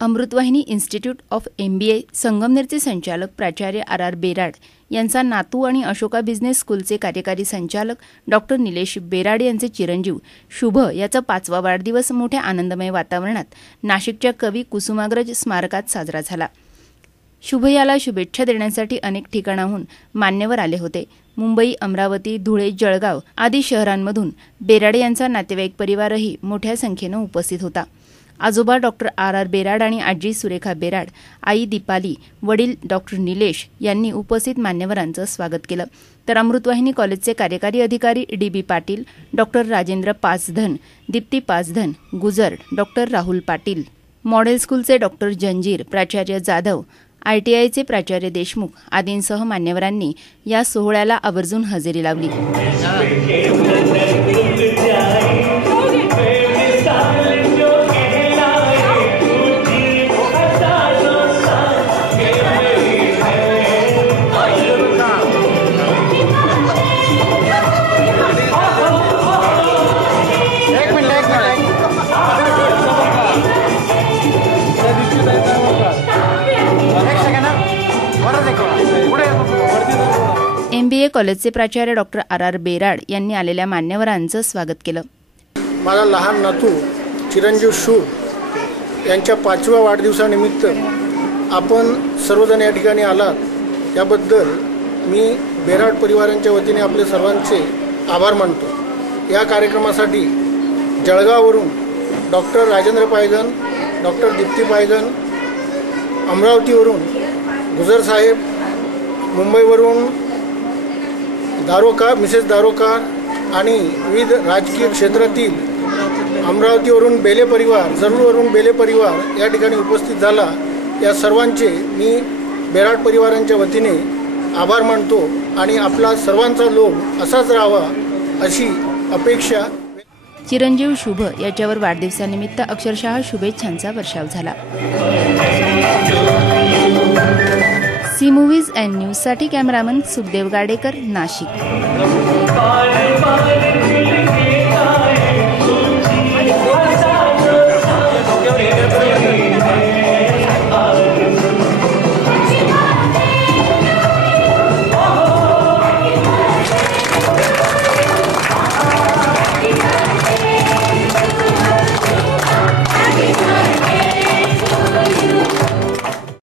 Amrutvahini institute of MBA संगमनेरचे संचालक प्राचार्य RR बेराड यांचा नातू आणि अशोका बिझनेस स्कूलचे कार्यकारी संचालक डॉक्टर निलेश बेराड यांचे चिरंजीव शुभ याचा 5वा वाढदिवस मोठ्या आनंदमय वातावरणात नाशिकच्या कवी कुसुमाग्रज स्मारकात साजरा झाला। शुभ याला शुभेच्छा देण्यासाठी अनेक ठिकाणाहून मान्यवर आले होते। मुंबई, अमरावती, धुळे, जळगाव आदी शहरांमधून बेराड यांचा नातेवाईक परिवारही मोठ्या संख्येने उपस्थित होता। आजोबा डॉक्टर RR बेराड आणि आजी सुरेखा बेराड, आई दीपाली, वडील डॉक्टर निलेश यांनी उपस्थित मान्यवरांचं स्वागत केलं। तर अमृतवाहिनी कॉलेजचे कार्यकारी अधिकारी DB पाटील, डॉक्टर राजेंद्र पाचधन, दीप्ती पाचधन, गुजर, डॉक्टर राहुल पाटील, मॉडेल स्कूलचे डॉक्टर जंजीर, प्राचार्य जाधव, ITIचे प्राचार्य देशमुख आदींसह मान्यवरांनी या सोहळ्याला आवर्जून हजेरी लावली। MBA कॉलेजचे प्राचार्य डॉक्टर RR बेराड यांनी आलेल्या मान्यवरांचं स्वागत केलं। माझा लहान नातू चिरंजीव शुभ यांच्या 5व्या वाढदिवसानिमित्त आपण सर्वजण या ठिकाणी आलात याबद्दल मी बेराड परिवारांच्या वतीने आपले सर्वांचे आभार मानतो। या कार्यक्रमासाठी जळगाववरून डॉक्टर राजेंद्र पायगन, डॉक्टर दीप्ती पायगन, अमरावतीवरून गुजर साहेब, मुंबईवरून मिसेस दारोकार आणि विविध राजकीय क्षेत्रातील अमरावतीवरून बेले परिवार, जरूरवरून बेले परिवार या ठिकाणी उपस्थित झाला। या सर्वांचे मी बेराड परिवारांच्या वतीने आभार मानतो आणि आपला सर्वांचा लोभ असाच राहावा अशी अपेक्षा। चिरंजीव शुभ याच्यावर वाढदिवसानिमित्त अक्षरशः शुभेच्छांचा वर्षाव झाला। सी मूव्हीज अँड न्यूजसाठी कॅमेरामन सुखदेव गाडेकर, नाशिक।